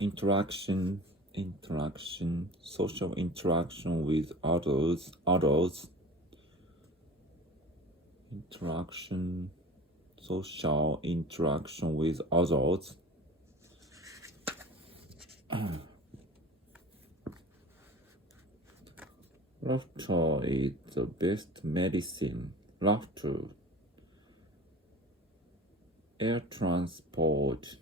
interaction, social interaction with others, social interaction with others. Laughter is the best medicine. Laughter. Air transport.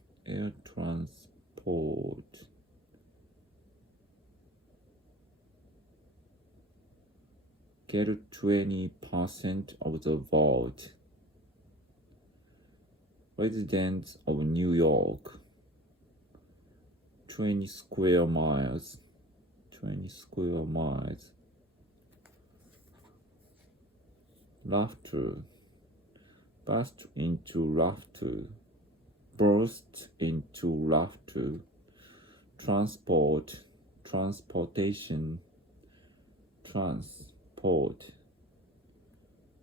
Get 20% of the vote. Residents of New York. 20 square miles. Laughter. Burst into laughter. Transportation.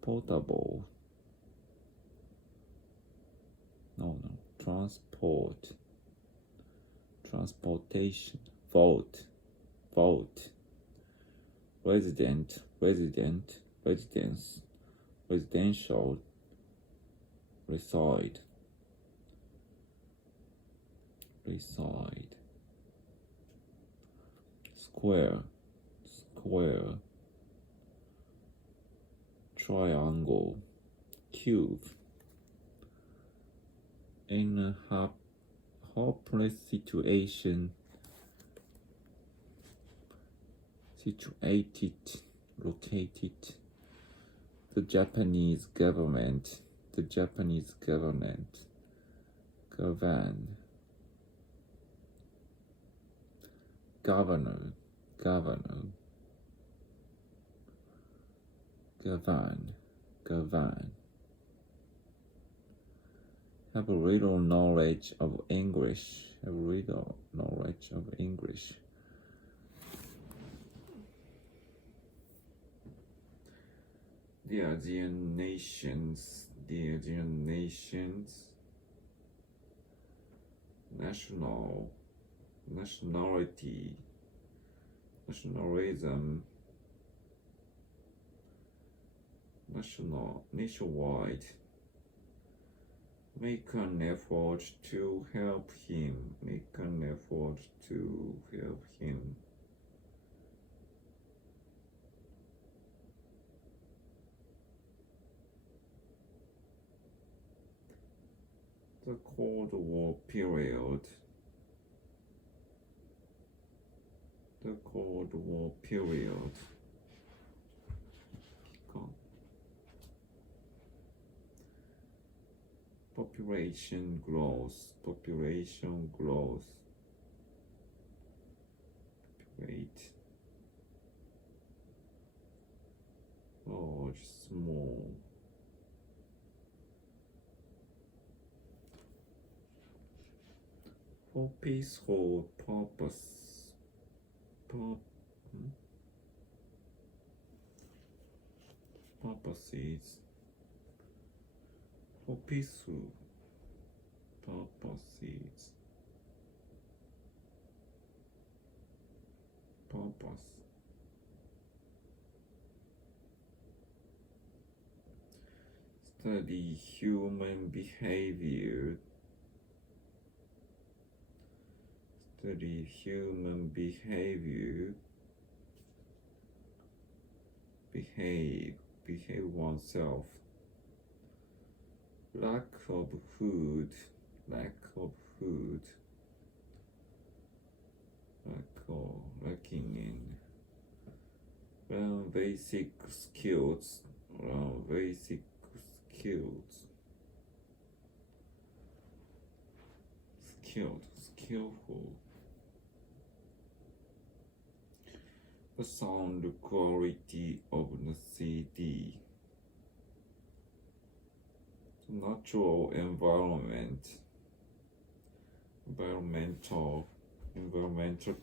Portable. Transportation. Vote. Residence. Residential. Reside. Square. Triangle. Cube. In a hopeless situation, located. The Japanese government. Governor. Have a little knowledge of English. Dear nations, nationality, nationalism, nationwide. Make an effort to help him. The Cold War period. Population growth. Populate. Large, small. For peaceful purpose. Purposes. For peaceful purposes. Study human behavior. Behave oneself. Lack of food. Lacking in. Learn basic skills. Skillful. The sound quality of the CD. Natural environmental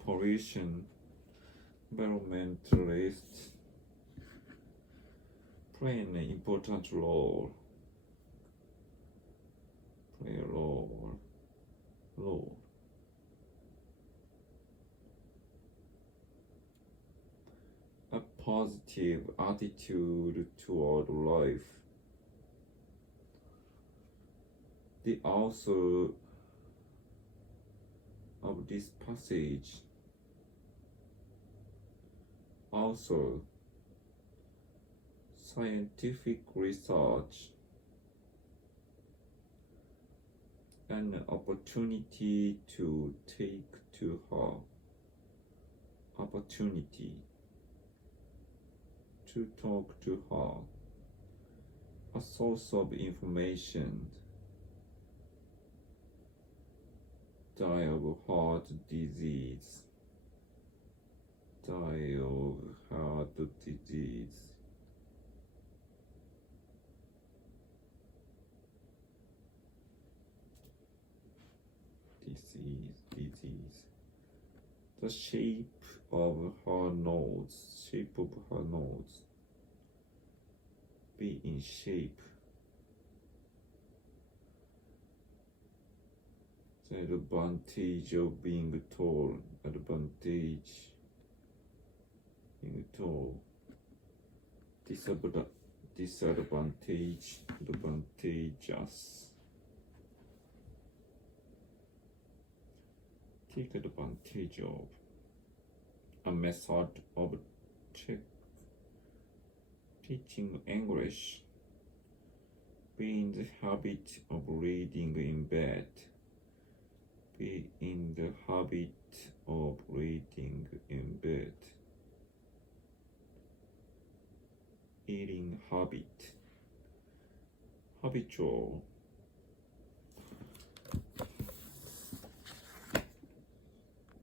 pollution, environmentalists play an important role. positive attitude toward life. The author of this passage also scientific research, an opportunity to take to her, opportunity to talk to her, a source of information, die of heart disease, die of heart disease. Disease. The shape of her nose, be in shape. The advantage of being tall, disadvantage, advantageous. Take advantage of, a method of teaching English, be in the habit of reading in bed, be in the habit of reading in bed, eating habit, habitual,